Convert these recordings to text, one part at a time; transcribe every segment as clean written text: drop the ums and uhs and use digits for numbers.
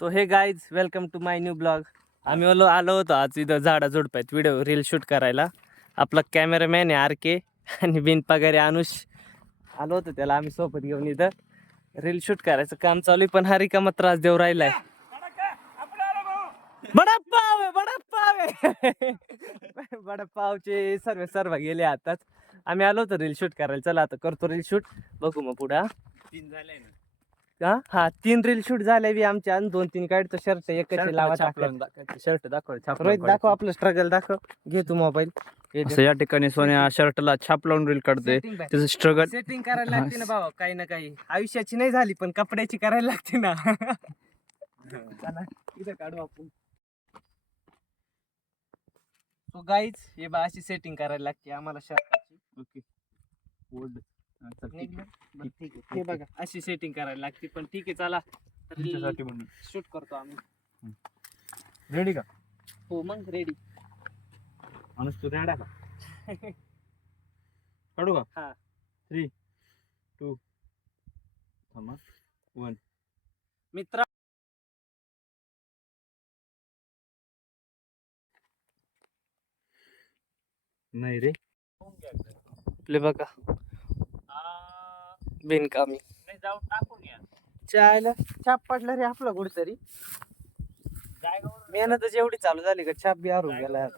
तो hey guys welcome to my new blog. आम्ही आलो होतो आज इथं झाडा झुडपायत व्हिडिओ रील शूट करायला. आपला कॅमेरामॅन आहे RK आणि बिनपगारी अनुष आलो होतो त्याला आम्ही सोबत घेऊन इथं रील शूट करायचं काम चालू आहे. पण हा रिकामा त्रास देऊ राहिलाय. बडापाव आहे बडापाव आहे बडापावचे सर्व गेले आताच. आम्ही आलो होतो रील शूट करायला. चला आता करतो रील शूट, बघू मग पुढे. 3 झाले ना. हा 3 रील शूट झाले बी आमच्या आणि 2-3 काढतो. शर्ट एकच लावा. शर्ट दाखव. रोहित दाखव आपलं स्ट्रगल दाखव. घे तू मोबाईल. असं या ठिकाणी सोन्या शर्टला छाप लावून रील काढतोय. त्याचं स्ट्रगल सेटिंग करायला लागते ना भावा, काही ना काही. आयुष्याची नाही झाली पण कपड्याची करायला लागते ना. चला इथं काढू आपण. सो गाईज हे बा अशी सेटिंग करायला लागते आम्हाला शर्टाची. ओके. ठीक आहे हे बघा अशी सेटिंग करायला लागते. पण ठीक आहे चला शूट करतो आम्ही. रेडी का? हो मग रेडी. माणूस तू रेडा का? काढू का? हा. 3 2 थांबा 1. मित्रा नाही रे. आपले बघा बिनकामी नाही जाऊ टाकून या. चायला छाप पडला रे आपला कुठतरी. मेहनतच एवढी चालू झाली का छाप बी हरून गेलाय.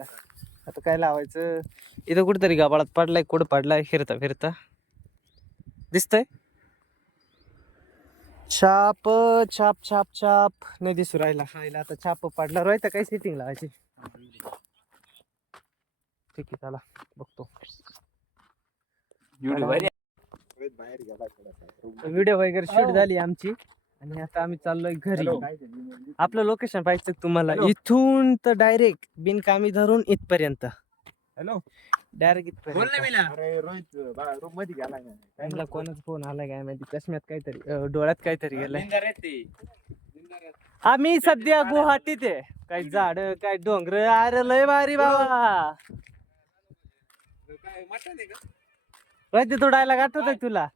आता काय लावायचं. इथं कुठतरी गाबाळात पडलाय. कुठं पडलाय फिरता फिरता दिसतंय. छाप छाप छाप छाप नाही दिसू राहिला. खायला आता छाप पडला. रोहित काय सेटिंग लावायची. ठीक आहे चला बघतो. व्हिडिओ वगैरे शूट झाली आमची आणि आता आम्ही चाललोय घरी. आपलं लोकेशन पाहिजे तुम्हाला. इथून तर डायरेक्ट बिनकामी धरून इथपर्यंत. हॅलो डायरेक्ट इथपर्यंत. अरे रोहित रूम मध्ये गेलाय ना. त्यांना कोणाचा फोन आलाय काय माहिती. चष्म्यात काहीतरी डोळ्यात काहीतरी गेलाय. आम्ही सध्या गुवाहाटीत आहे. काय झाड काय डोंगर. अरे लय भारी बाबा. रोहित तो डायलॉग आठवतोय तुला.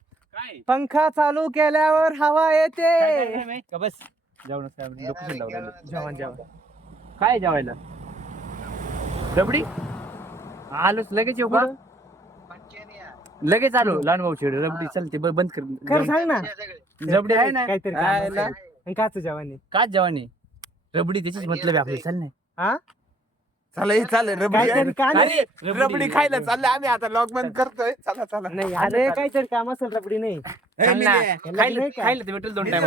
पंखा चालू केल्यावर हवा येते. बस जेवण लोकेशन लावलं. जेवण जेवण काय जेवायला? रबडी आलोच लगेच येऊ का? लगेच आलो. लहान भाऊ शेड रबडी चालते बंद कर सांग ना. रबडी आहे ना काहीतरी काच जेवण. काच जेवणी रबडी त्याचीच मतलब आपली. चाल नाही हा चालेल काहीतरी रबडी खायला चाललंय आम्ही. आता लॉग बंद करतोय. चला चला. नाही अरे काहीतरी काम असेल. रबडी नाही खायला ते भेटेल 2 टाइम.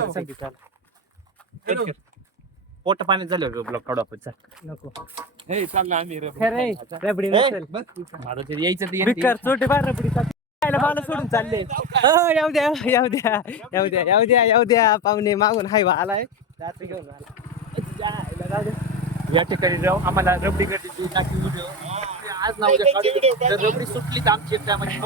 पोट पाण्यात झालं ब्लॉक काढू आपण. चल नको चाललं आम्ही खरे रबडी नसेल. माझं ते यायचं ते बिकर चोटे बार रबडी बाला सोडून चालले. येऊ द्या येऊ द्या येऊ द्या येऊ द्या येऊ द्या. पाहुणे मागून हाय आलाय. रात्री घेऊन आला. या ठिकाणी जाऊ. आम्हाला रबडी गरजेची आज नाव रबडी सुटली तर आमची त्यामध्ये